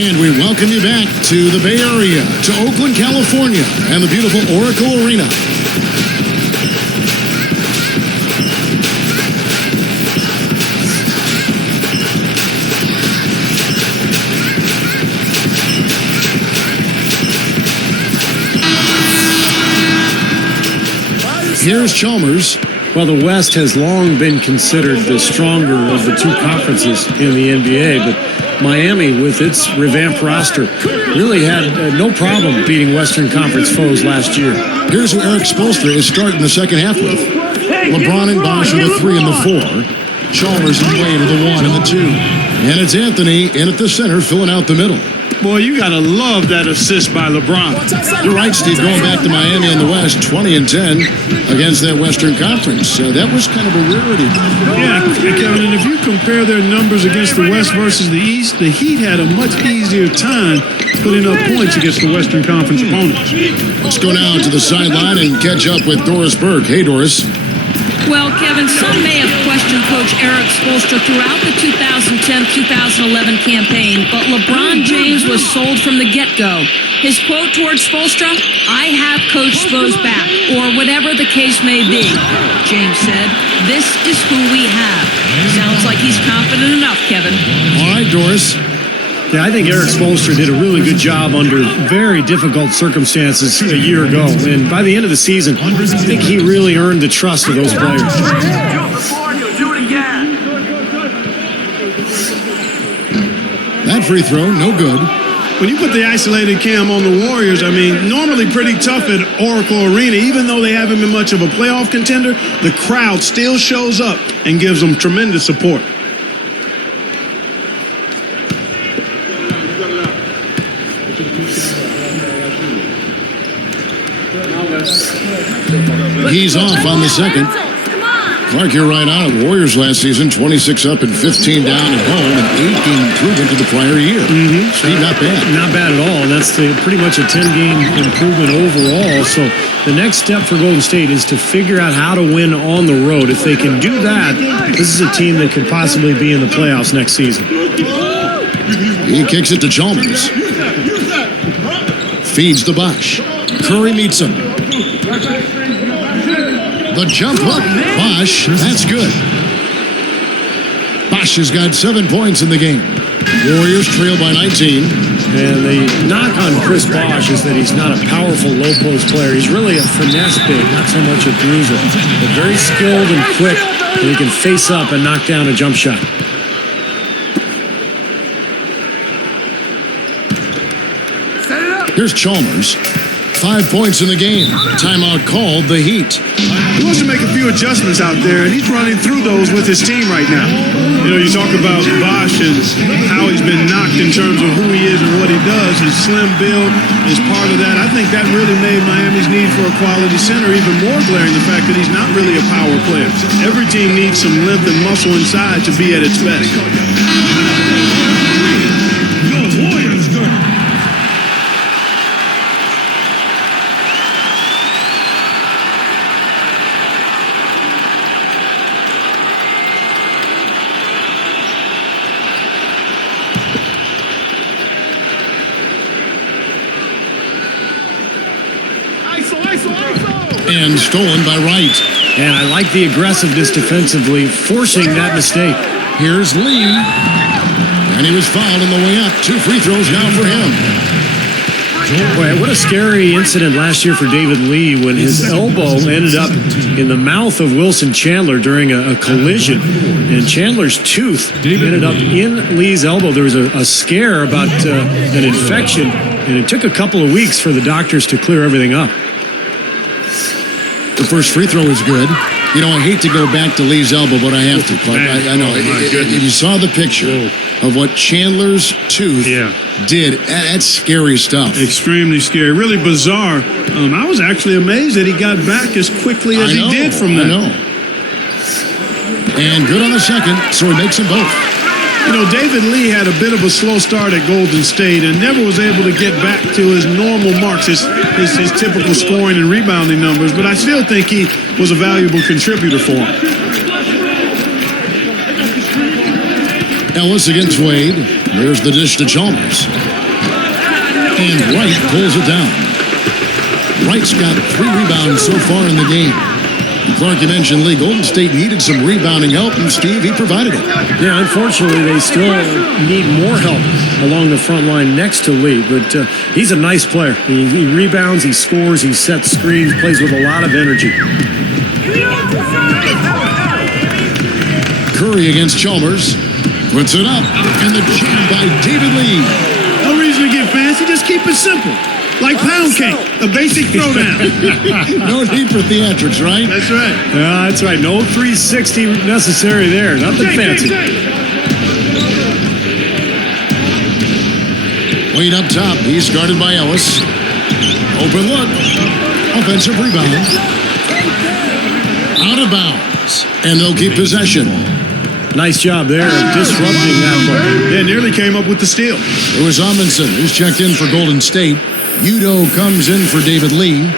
And we welcome you back to the Bay Area, to Oakland, California, and the beautiful Oracle Arena. Here's Chalmers. Well, the West has long been considered the stronger of the two conferences in the NBA, but Miami, with its revamped roster, really had no problem beating Western Conference foes last year. Here's who Eric Spoelstra is starting the second half with. LeBron and Bosh are the 3 and the 4. Chalmers and Wade are the 1 and the 2. And it's Anthony in at the center, filling out the middle. Boy, you got to love that assist by LeBron. You're right, Steve. Going back to Miami in the West, 20 and 10 against that Western Conference. That was kind of a rarity. Yeah, Kevin, and if you compare their numbers against the West versus the East, the Heat had a much easier time putting up points against the Western Conference opponents. Let's go now to the sideline and catch up with Doris Burke. Hey, Doris. Well, Kevin, some may have questioned Coach Eric Spoelstra throughout the 2010-2011 campaign, but LeBron James was sold from the get-go. His quote towards Spoelstra, "I have Coach Spo's back," or whatever the case may be. James said, "This is who we have." Sounds like he's confident enough, Kevin. All right, Doris. Yeah, I think Eric Spoelstra did a really good job under very difficult circumstances a year ago. And by the end of the season, I think he really earned the trust of those players. That free throw, no good. When you put the isolated cam on the Warriors, I mean, normally pretty tough at Oracle Arena. Even though they haven't been much of a playoff contender, the crowd still shows up and gives them tremendous support. He's off on the second. Clark, you're right on it. Warriors last season, 26 up and 15 down at home, and 8-game improvement to the prior year. Steve, not bad. Not bad at all, and that's pretty much a 10-game improvement overall. So the next step for Golden State is to figure out how to win on the road. If they can do that, this is a team that could possibly be in the playoffs next season. He kicks it to Chalmers. Feeds to Bosh. Curry meets him. The jump hook. Bosh, that's good. Bosh has got 7 points in the game. Warriors trail by 19. And the knock on Chris Bosh is that he's not a powerful low-post player. He's really a finesse big, not so much a bruiser. But very skilled and quick, and he can face up and knock down a jump shot. Here's Chalmers. 5 points in the game. Timeout called the Heat. He wants to make a few adjustments out there, and he's running through those with his team right now. You know, you talk about Bosh and how he's been knocked in terms of who he is and what he does. His slim build is part of that. I think that really made Miami's need for a quality center even more glaring, the fact that he's not really a power player. Every team needs some length and muscle inside to be at its best. And stolen by Wright. And I like the aggressiveness defensively, forcing that mistake. Here's Lee. And he was fouled on the way up. 2 free throws now for him. Boy, what a scary incident last year for David Lee when his elbow ended up in the mouth of Wilson Chandler during a collision. And Chandler's tooth ended up in Lee's elbow. There was a scare about an infection, and it took a couple of weeks for the doctors to clear everything up. The first free throw is good. You know, I hate to go back to Lee's elbow, but I have to, Clark. I know. If you saw the picture of what Chandler's tooth did, that's scary stuff. Extremely scary. Really bizarre. I was actually amazed that he got back as quickly as he did from that. I know. And good on the second, so he makes them both. You know, David Lee had a bit of a slow start at Golden State and never was able to get back to his normal marks, his typical scoring and rebounding numbers, but I still think he was a valuable contributor for him. Ellis against Wade. There's the dish to Chalmers. And Wright pulls it down. Wright's got 3 rebounds so far in the game. And Clark, you mentioned Lee. Golden State needed some rebounding help, and Steve, he provided it. Yeah, unfortunately, they still need more help along the front line next to Lee. But he's a nice player. He rebounds, he scores, he sets screens, plays with a lot of energy. Curry against Chalmers. Puts it up. And the jam by David Lee. No reason to get fancy. Just keep it simple. Like pound cake, a basic throwdown. No need for theatrics, right? That's right. That's right. No 360 necessary there. Nothing fancy. Wade up top. He's guarded by Ellis. Open look. Offensive rebound. Out of bounds. And they'll keep possession. Nice job there of disrupting that play. Yeah, nearly came up with the steal. It was Amundsen who's checked in for Golden State. Udo comes in for David Lee.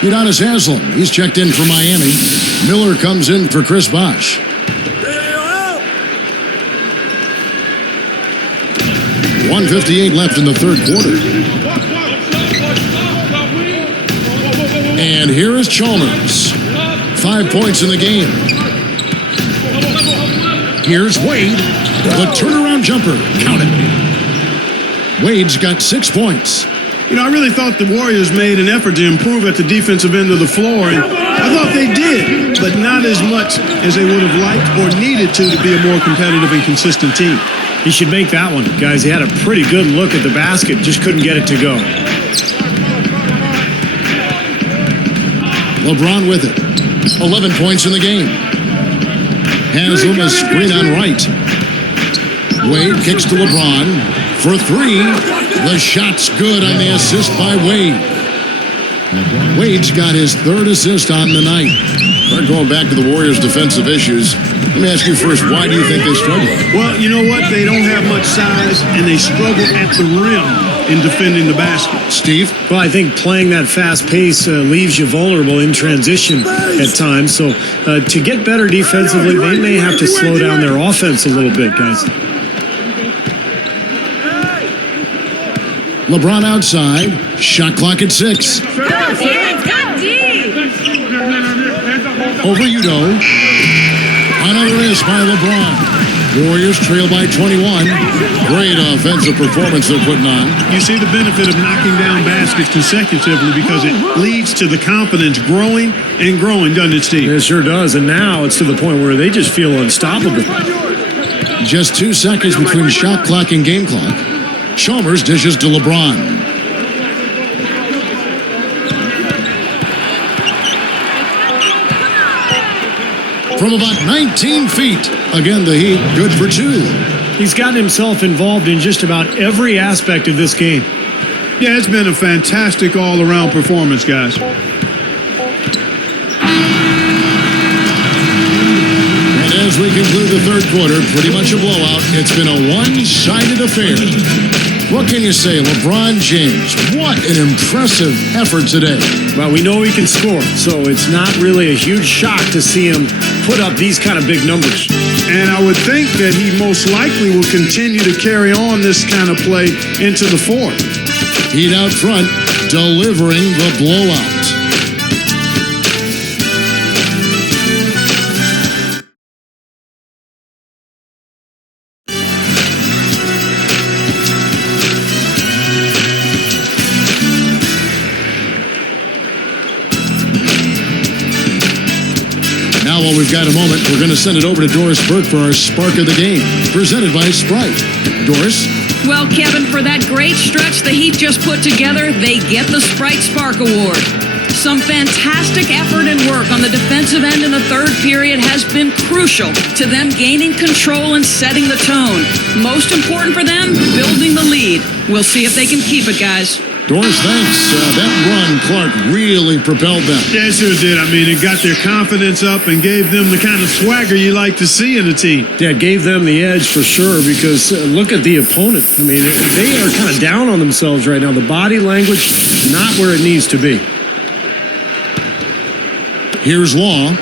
Udonis Haslem, he's checked in for Miami. Miller comes in for Chris Bosh. .158 left in the third quarter. And here is Chalmers. 5 points in the game. Here's Wade. The turnaround jumper. Count it. Wade's got 6 points. You know, I really thought the Warriors made an effort to improve at the defensive end of the floor, and I thought they did, but not as much as they would have liked or needed to be a more competitive and consistent team. He should make that one. Guys, he had a pretty good look at the basket, just couldn't get it to go. LeBron with it. 11 points in the game. Haslem a screen on Wright. Wade kicks to LeBron for 3. The shot's good on the assist by Wade. Wade's got his 3rd assist on the night. We're going back to the Warriors' defensive issues. Let me ask you first, why do you think they struggle? Well, you know what? They don't have much size, and they struggle at the rim in defending the basket. Steve? Well, I think playing that fast pace leaves you vulnerable in transition at times. So to get better defensively, they may have to slow down their offense a little bit, guys. LeBron outside. Shot clock at 6. Over Udo. Another miss by LeBron. Warriors trail by 21. Great offensive performance they're putting on. You see the benefit of knocking down baskets consecutively because it leads to the confidence growing and growing, doesn't it, Steve? It sure does. And now it's to the point where they just feel unstoppable. Just 2 seconds between shot clock and game clock. Chalmers dishes to LeBron. From about 19 feet. Again, the Heat, good for 2. He's gotten himself involved in just about every aspect of this game. Yeah, it's been a fantastic all-around performance, guys. And as we conclude the third quarter, pretty much a blowout. It's been a one-sided affair. What can you say, LeBron James? What an impressive effort today. Well, we know he can score, so it's not really a huge shock to see him put up these kind of big numbers. And I would think that he most likely will continue to carry on this kind of play into the fourth. Heat out front, delivering the blowout. Now, while we've got a moment, we're going to send it over to Doris Burke for our Spark of the Game, presented by Sprite. Doris? Well, Kevin, for that great stretch the Heat just put together, they get the Sprite Spark Award. Some fantastic effort and work on the defensive end in the third period has been crucial to them gaining control and setting the tone. Most important for them, building the lead. We'll see if they can keep it, guys. Doris, thanks. That run, Clark, really propelled them. Yeah, it sure did. I mean, it got their confidence up and gave them the kind of swagger you like to see in a team. Yeah, it gave them the edge for sure because look at the opponent. I mean, they are kind of down on themselves right now. The body language, not where it needs to be. Here's Law.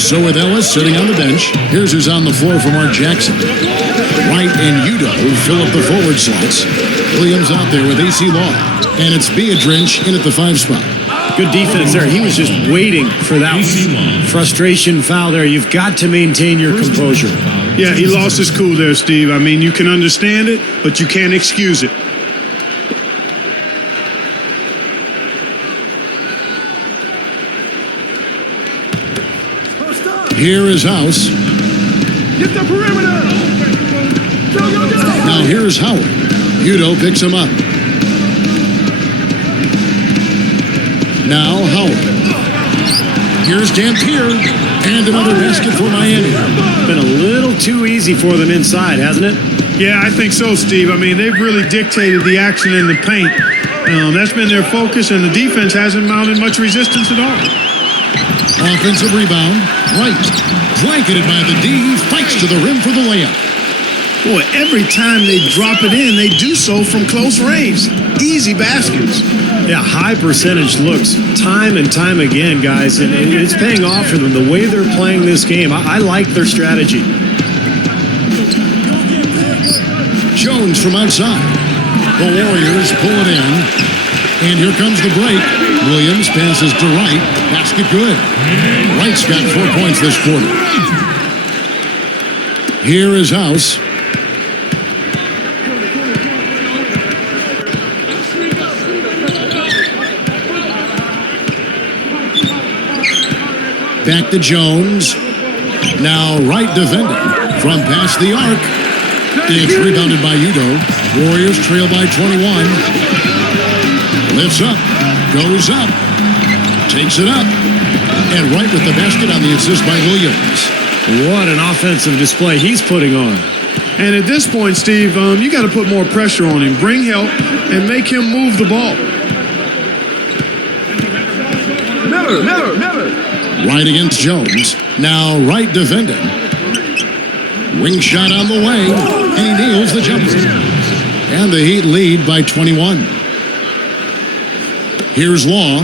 So with Ellis sitting on the bench, here's who's on the floor for Mark Jackson. Wright and Udo fill up the forward slots. Williams out there with AC Law. And it's Beadrinch in at the 5 spot. Good defense there. He was just waiting for that frustration foul there. You've got to maintain your composure. Yeah, he lost his cool there, Steve. I mean, you can understand it, but you can't excuse it. Here is House. Get the perimeter! Go, go, go! Now here's Howard. Udo picks him up. Now Howard. Here's Dampier. And another basket for Miami. Been a little too easy for them inside, hasn't it? Yeah, I think so, Steve. I mean, they've really dictated the action in the paint. That's been their focus, and the defense hasn't mounted much resistance at all. Offensive rebound. Right. Blanketed by the D. Fights to the rim for the layup. Boy, every time they drop it in, they do so from close range. Easy baskets. Yeah, high percentage looks time and time again, guys, and it's paying off for them. The way they're playing this game, I like their strategy. Jones from outside. The Warriors pull it in. And here comes the break. Williams passes to Wright. Basket good. Wright's got 4 points this quarter. Here is House. Back to Jones. Now Wright defending from past the arc. It's rebounded by Udo. Warriors trail by 21. Lifts up. Goes up. Takes it up. And Wright with the basket on the assist by Williams. What an offensive display he's putting on. And at this point, Steve, you got to put more pressure on him. Bring help and make him move the ball. Miller. Wright against Jones. Now Wright defending. Wing shot on the way. And he nails the jumper. And the Heat lead by 21. Here's Law.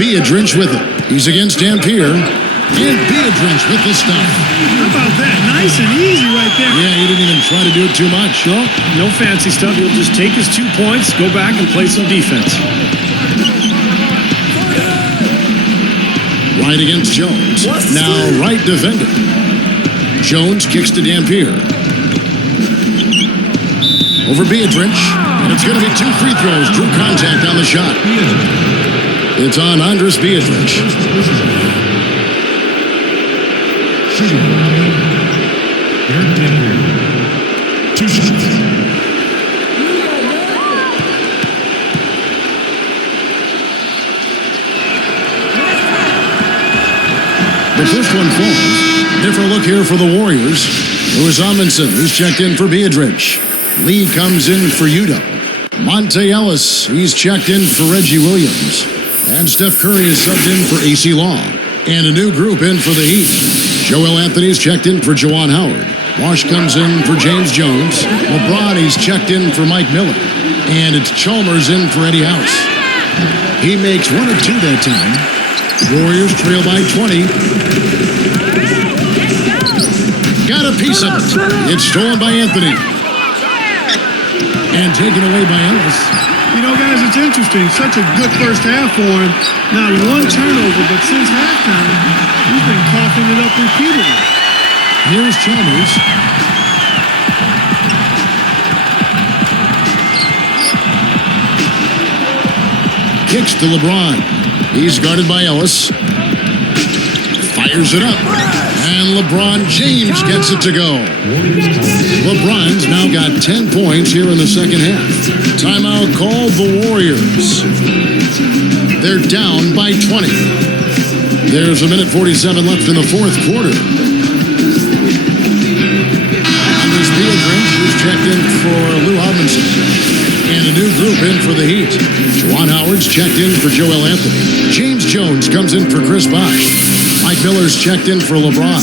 Beadrinch with it. He's against Dampier. And Beadrinch with the stuff. How about that? Nice and easy right there. Yeah, he didn't even try to do it too much. No fancy stuff. He'll just take his 2 points, go back and play some defense. Wright against Jones. Now Wright defending. Jones kicks to Dampier. Over Beadrinch. And it's going to be 2 free throws. Drew contact on the shot. It's on Andres Beadrinch. Eric Dampier. 2 shots. The first one falls. Different look here for the Warriors. Louis Amundsen, who's checked in for Beadrinch. Lee comes in for Udo. Monte Ellis, he's checked in for Reggie Williams. And Steph Curry is subbed in for AC Law. And a new group in for the Heat. Joel Anthony's checked in for Juwan Howard. Wash comes in for James Jones. LeBron, he's checked in for Mike Miller. And it's Chalmers in for Eddie House. He makes 1 or 2 that time. Warriors trail by 20. Got a piece of it. It's stolen by Anthony. And taken away by Ellis. You know, guys, it's interesting. Such a good first half for him. Not 1 turnover, but since halftime, he's been coughing it up repeatedly. Here's Chalmers. Kicks to LeBron. He's guarded by Ellis. Fires it up. And LeBron James gets it to go. LeBron's now got 10 points here in the second half. Timeout called the Warriors. They're down by 20. There's 1:47 left in the fourth quarter. Andres Beadrinch is checked in for Lou Amundsen. And a new group in for the Heat. Juwan Howard's checked in for Joel Anthony. James Jones comes in for Chris Bosh. Mike Miller's checked in for LeBron.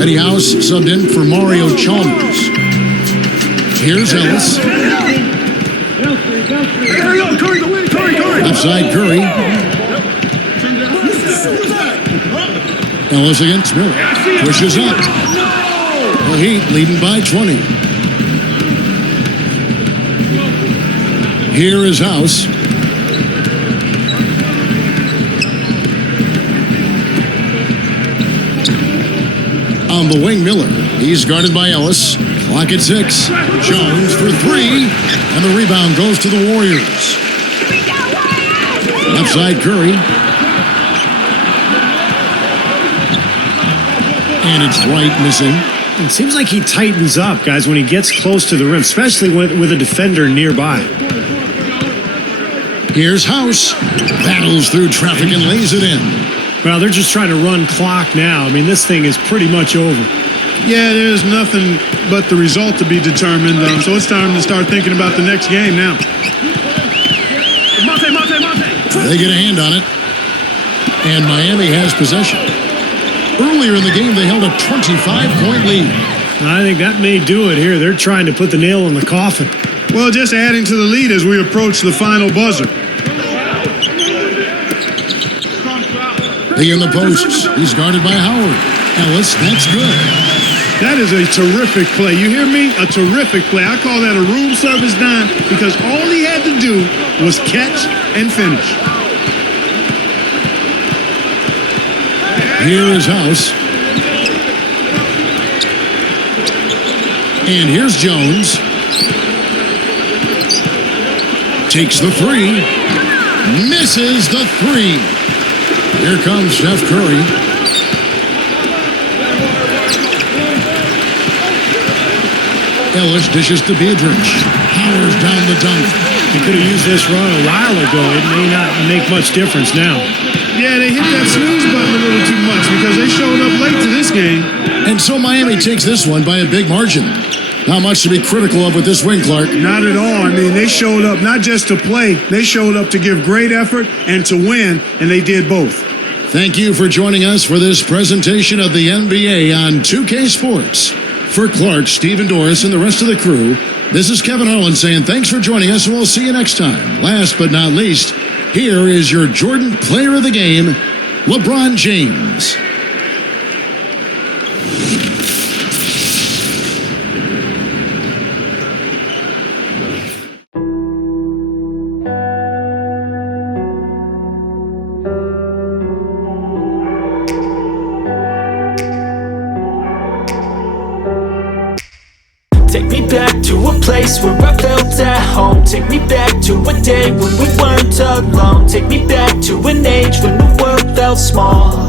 Eddie House subbed in for Mario Chalmers. Here's Ellis. Left side Curry. Ellis against Miller. Pushes up. The Heat leading by 20. Here is House. On the wing, Miller. He's guarded by Ellis. Clock at 6. Jones for 3. And the rebound goes to the Warriors. Left side, Curry. And it's Wright missing. It seems like he tightens up, guys, when he gets close to the rim, especially with a defender nearby. Here's House. Battles through traffic and lays it in. Well, they're just trying to run clock now. I mean, this thing is pretty much over. Yeah, there's nothing but the result to be determined. So it's time to start thinking about the next game now. They get a hand on it. And Miami has possession. Earlier in the game, they held a 25-point lead. I think that may do it here. They're trying to put the nail in the coffin. Well, just adding to the lead as we approach the final buzzer. He in the posts. He's guarded by Howard. Ellis, that's good. That is a terrific play. You hear me? A terrific play. I call that a room service dime because all he had to do was catch and finish. Here is House. And here's Jones. Takes the 3. Misses the 3. Here comes Steph Curry. Ellis dishes to Beatrice. Powers down the dunk. He could have used this run a while ago. It may not make much difference now. Yeah, they hit that snooze button a little too much because they showed up late to this game. And so Miami takes this one by a big margin. Not much to be critical of with this win, Clark. Not at all. I mean, they showed up not just to play, they showed up to give great effort and to win, and they did both. Thank you for joining us for this presentation of the NBA on 2K Sports. For Clark, Stephen Doris, and the rest of the crew, this is Kevin Harlan saying thanks for joining us, and we'll see you next time. Last but not least, here is your Jordan Player of the Game, LeBron James. Take me back to a place where I felt at home. Take me back to a day when we weren't alone. Take me back to an age when the world felt small.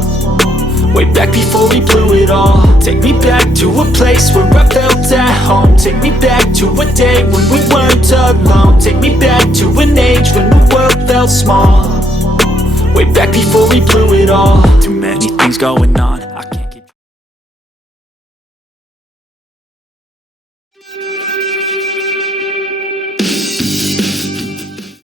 Way back before we blew it all. Take me back to a place where I felt at home. Take me back to a day when we weren't alone. Take me back to an age when the world felt small. Way back before we blew it all. Too many things going on, I can't